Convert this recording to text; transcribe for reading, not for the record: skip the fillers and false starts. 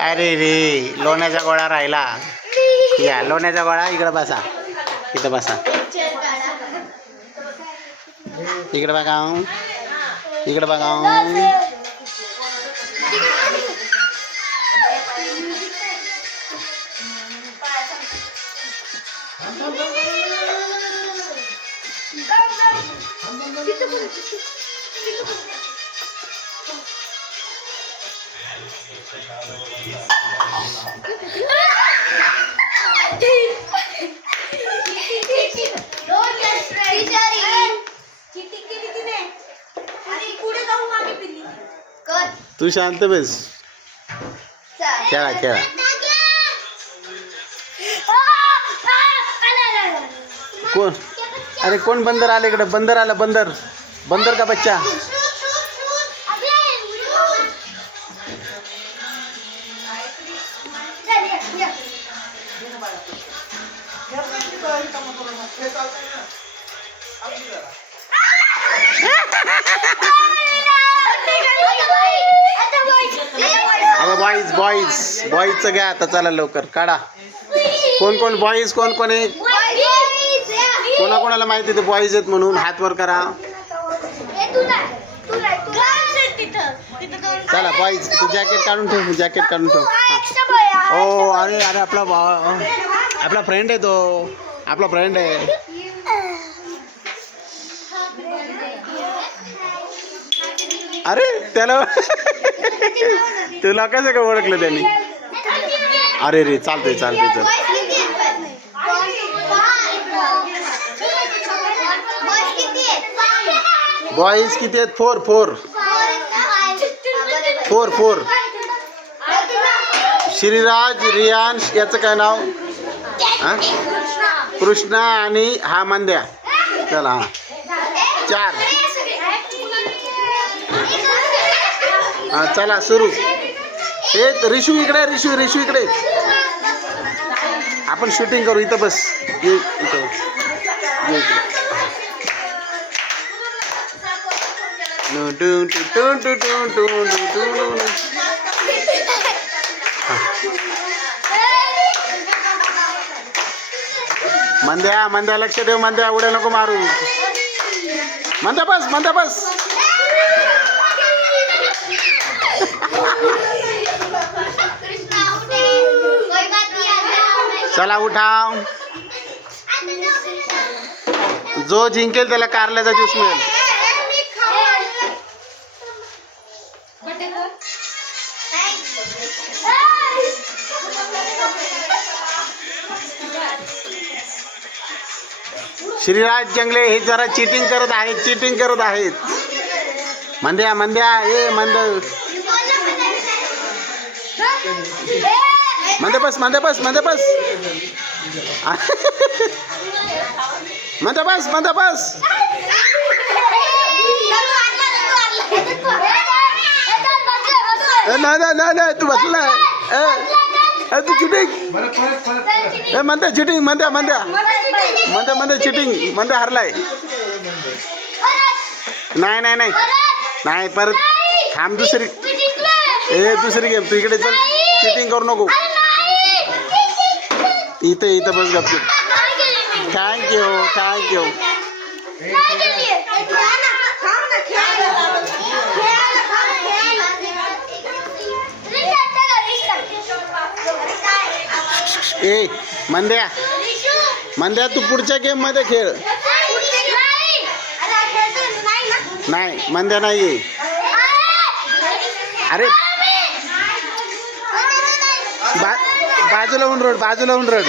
अरे रे लोण्याचा गोळा राहिला. या लोण्याचा गोळा इकडे बसा. इथं बसा. इकडे बघा. इकडे बघा. तू शांत बस. खेळा खेळा. कोण? अरे कोण बंदर आले इकडे? बंदर आला. बंदर. बंदर का बच्चा. अबे बॉईज बॉईज बॉईजचं घ्या आता. चला लवकर काढा. कोण कोण बॉईज? कोण कोण आहे? कोणाकोणाला माहिती ते बॉईज आहेत म्हणून हात वर करा. चला बॉईज. तू जॅकेट काढून ठेव. जॅकेट काढून ठेव. ओ अरे अरे आपला फ्रेंड आहे तो. आपला फ्रेंड आहे. अरे त्याला तुला कसं काय ओळखलं त्यांनी? अरे रे चालतंय चालतंय. चल बॉईज किती आहेत? 4 4 4 4. श्रीराज, रियांश, याचं काय नाव? हां कृष्णा आणि हा मंद्या. चला 4. हां चला सुरू. हे रिशू इकडे. रिशू रिशू इकडे. आपण शूटिंग करू. इथं बस. ये इथं. मंद्या मंद्या लक्ष ठेव. मंद्या उड्या नको मारू. मंद्या बस. मंद्या बस. चला उठाव. जो जिंकेल त्याला कारल्याचा ज्यूस मिळेल. श्रीराज जंगले हे जरा चिटिंग करत आहेत. चिटिंग करत आहेत. मंद्या मंद्या. ए मंद्या. मंद्या बस. मंद्या बस. मंद्या बस. मंद्या बस. मंद्या बस. नाही नाही नाही तू बसला. तू चिटिंग. ए मंद्या चिटिंग. मंद्या मंद्या मंद्या मंद्या चिटिंग. मंद्या हरलाय. नाही नाही नाही नाही परत थांब. दुसरी. ए दुसरी गेम. तू इकडे चल. चिटिंग करू नको. इथं इथं बस गपचूप. Thank you thank you. ए मंद्या मंद्या तू पुढच्या गेम मध्ये खेळ. नाही मंद्या नाही. अरे बाजूला होऊन रड. बाजूला होऊन रड.